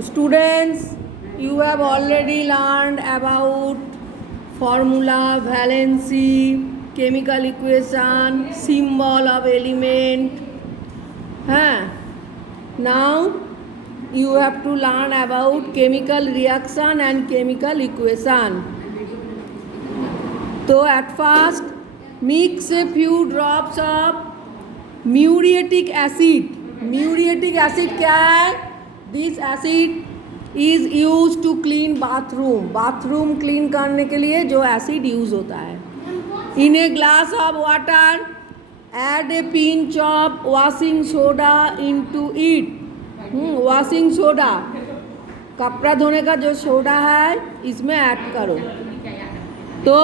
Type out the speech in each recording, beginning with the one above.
Students, you have already learned about formula, valency, chemical equation, symbol of element. Now you have to learn about chemical reaction and chemical equation. So at first mix a few drops of muriatic acid. Muriatic acid क्या है? This acid is used to clean bathroom. Bathroom clean करने के लिए जो acid use होता है. In a glass of water, add a pinch of washing soda into it. Washing soda, कपड़ा धोने का जो सोडा है इसमें ऐड करो. तो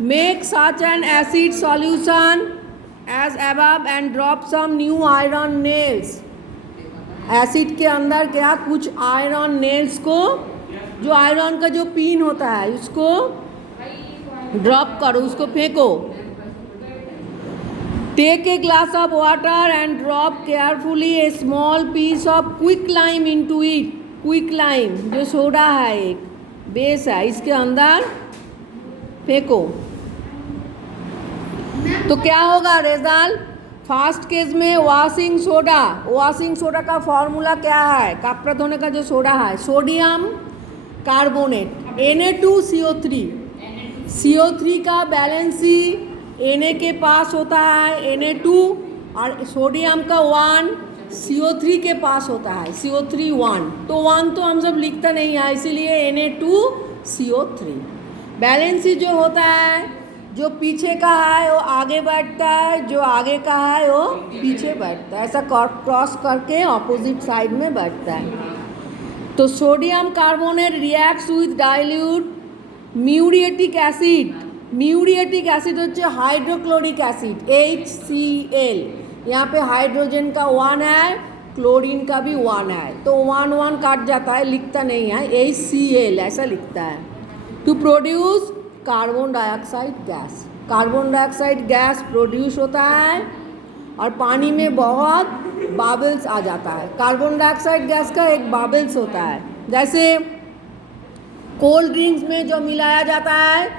make such an acid solution as above and drop some new iron nails. Acid के अंदर क्या कुछ आयरन नेल्स को, जो आयरन का जो पिन होता है उसको ड्रॉप करो, उसको फेंको. Take a glass of water and drop carefully a small piece of quick lime into it. Quick lime जो सोडा है, एक बेस है, इसके अंदर फेंको. तो क्या होगा रिजल्ट? फर्स्ट केस में वॉशिंग सोडा का फॉर्मूला क्या है? कपड़ा धोने का जो सोडा है, सोडियम कार्बोनेट Na2CO3. CO3 का बैलेंसी Na के पास होता है Na2, और सोडियम का 1 CO3 के पास होता है CO3 1. तो 1 तो हम सब लिखता नहीं है, इसीलिए Na2CO3. बैलेंसी जो होता है, जो पीछे का है वो आगे बैठता है, जो आगे का है वो पीछे बैठता है, ऐसा क्रॉस करके ऑपोजिट साइड में बैठता है. तो sodium carbonate reacts with dilute muriatic acid. Muriatic acid होচ্ছে हाइड्रोक्लोरिक एसिड HCl. यहाँ पे हाइड्रोजन का 1 है, क्लोरीन का भी 1 है, तो 1 काट जाता है, लिखता नहीं है, HCl ऐसा लिखता है. To produce carbon dioxide gas. Carbon dioxide gas produce होता है और पानी में बहुत बाबल्स आ जाता है. कार्बन डाइऑक्साइड गैस का एक बाबल्स होता है, जैसे कोल्ड ड्रिंक्स में जो मिलाया जाता है,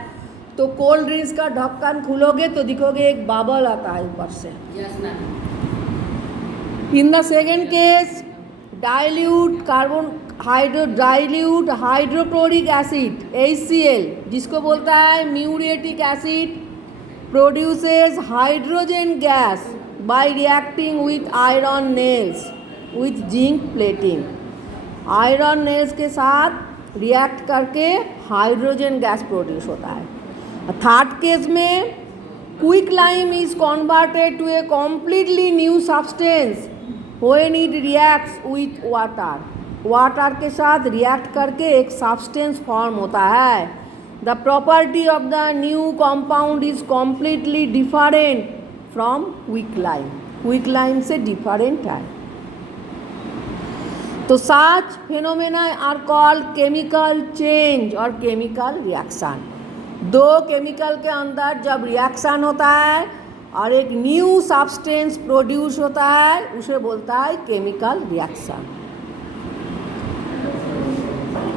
तो कोल्ड ड्रिंक्स का ढक्कन खोलोगे तो दिखोगे एक बाबल आता है ऊपर से. In the second case dilute hydrochloric acid HCl, जिसको बोलता है muriatic acid, produces hydrogen gas by reacting with iron nails with zinc plating. Iron nails के साथ रिएक्ट करके हाइड्रोजन गैस प्रोड्यूस होता है. थर्ड केस में quick lime is converted to a completely new substance when it reacts with water. Water के साथ react करके एक सब्सटेंस फॉर्म होता है. The property of the new compound is completely different from quick lime. Quick lime से different है. तो such phenomena are called chemical change और केमिकल रिएक्शन. दो केमिकल के अंदर जब रिएक्शन होता है और एक न्यू सब्सटेंस प्रोड्यूस होता है, उसे बोलता है chemical reaction.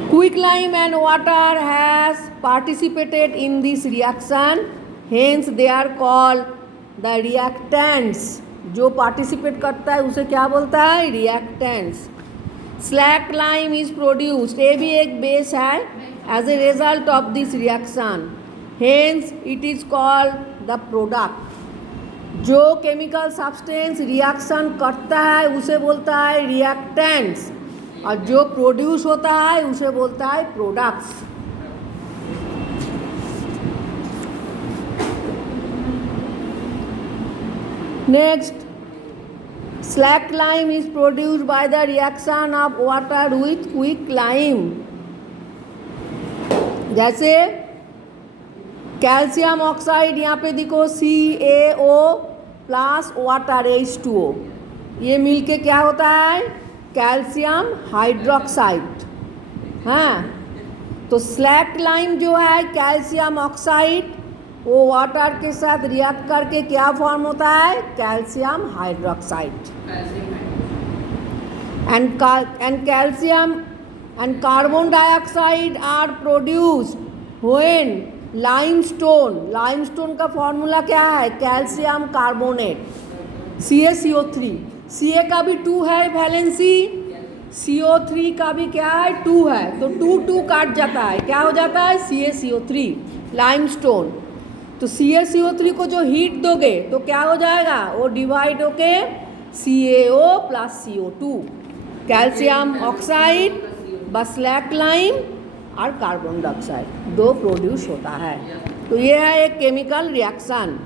Quicklime and water has participated in this reaction, hence they are called the reactants. जो पार्टिसिपेट करता है उसे क्या बोलता है? Reactants. Slack lime is produced, ये भी एक बेस है, as a result of this reaction, hence it is called the product. जो केमिकल सब्सटेंस रिएक्शन करता है उसे बोलता है रिएक्टेंट्स, और जो प्रोड्यूस होता है उसे बोलता है products. Next, slack lime is produced by the reaction of water with quick lime. जैसे कैल्शियम ऑक्साइड, यहाँ पे देखो CaO प्लस वाटर H2O, ये मिलके क्या होता है? Calcium hydroxide. तो स्लैक लाइम जो है कैल्शियम ऑक्साइड, वो वाटर के साथ रिएक्ट करके क्या फॉर्म होता है? Calcium hydroxide. And calcium and carbon dioxide are produced when limestone का फॉर्मूला क्या है, कैल्शियम कार्बोनेट, CaCO3, Ca का भी 2 है वैलेंसी, CO3 का भी क्या है 2 है, तो 2 काट जाता है, क्या हो जाता है CaCO3 लाइमस्टोन। तो CaCO3 को जो हीट दोगे तो क्या हो जाएगा, वो डिवाइड होके CaO plus CO2, calcium oxide व स्लैक लाइम और कार्बन डाइऑक्साइड 2 प्रोड्यूस होता है। तो ये है एक केमिकल रिएक्शन।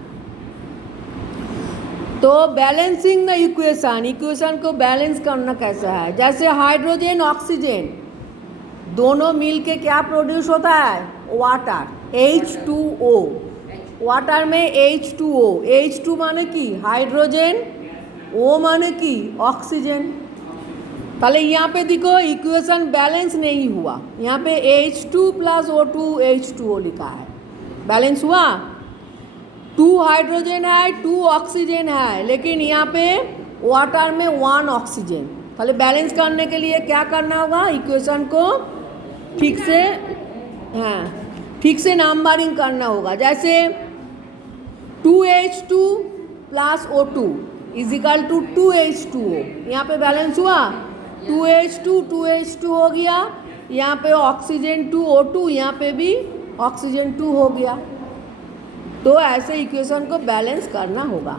तो बैलेंसिंग द इक्वेशन को बैलेंस करना कैसा है, जैसे हाइड्रोजन ऑक्सीजन दोनों मिल के क्या प्रोड्यूस होता है, वाटर, H2O, वाटर में H2O, H2 माने कि हाइड्रोजन, O माने कि ऑक्सीजन। पहले यहाँ पे देखो इक्वेशन बैलेंस नहीं हुआ, यहाँ पे H2 प्लस O2 H2O लिखा है, बैलेंस हुआ, 2 हाइड्रोजन है 2 ऑक्सीजन है, लेकिन यहाँ पे वाटर में 1 ऑक्सीजन। पहले बैलेंस करने के लिए क्या करना होगा, इक्वेशन को ठीक से नंबरिंग करना होगा। जैसे 2H2 plus O2 is equal to 2H2O, यहाँ पे बैलेंस हुआ, 2H2 हो गया, यहाँ पे ऑक्सीजन 2 O2, यहाँ पे भी ऑक्सीजन 2 हो गया। तो ऐसे इक्वेशन को बैलेंस करना होगा।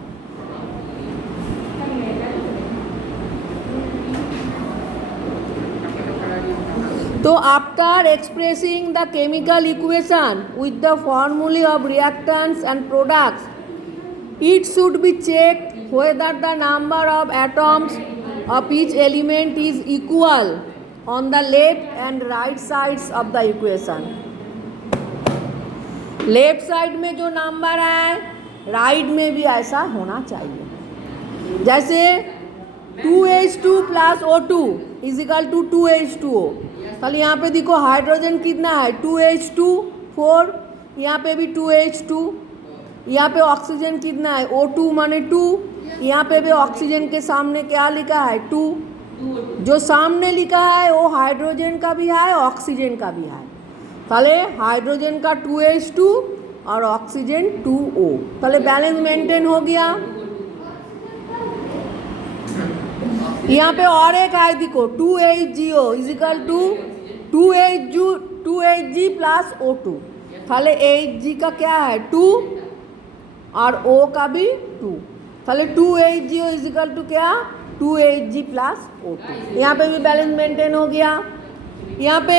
तो after expressing the chemical equation with the formulae of reactants and products, it should be checked whether the number of atoms of each element is equal on the left and right sides of the equation. Left side में जो number है right में भी ऐसा होना चाहिए। जैसे 2H2 plus O2 is equal to 2H2O, पहले यहाँ पे देखो हाइड्रोजन कितना है 2H2 4, यहाँ पे भी 2H2, यहाँ पे ऑक्सीजन कितना है O2 माने 2, यहाँ पे भी ऑक्सीजन के सामने क्या लिखा है 2, जो सामने लिखा है वो हाइड्रोजन का भी है ऑक्सीजन का भी है। पहले हाइड्रोजन का 2H2 और ऑक्सीजन 2O, पहले बैलेंस मेंटेन हो गया। यहाँ पे और एक है देखो 2HGO is equal to 2Hg plus O2, पहले Hg का क्या है 2 और O का भी 2, पहले 2HGO इज इक्वल टू क्या 2Hg प्लस O2, यहाँ पे भी बैलेंस मेंटेन हो गया। यहाँ पे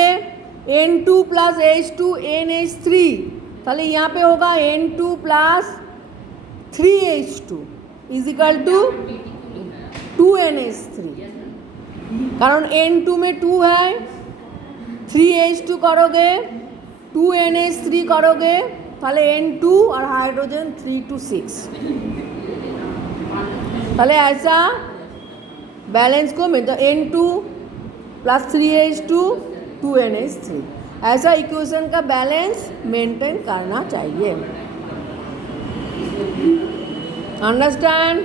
N2 प्लस H2 NH3, पहले यहाँ पे होगा N2 plus 3H2 is equal to 2NH3, कारण N2 में 2 है, 3H2 करोगे 2NH3 करोगे, पहले N2 और हाइड्रोजन 3 to 6, पहले ऐसा बैलेंस को मिलता N2 प्लस 3H2 2NH3, ऐसा इक्वेशन का बैलेंस मेंटेन करना चाहिए। अंडरस्टैंड?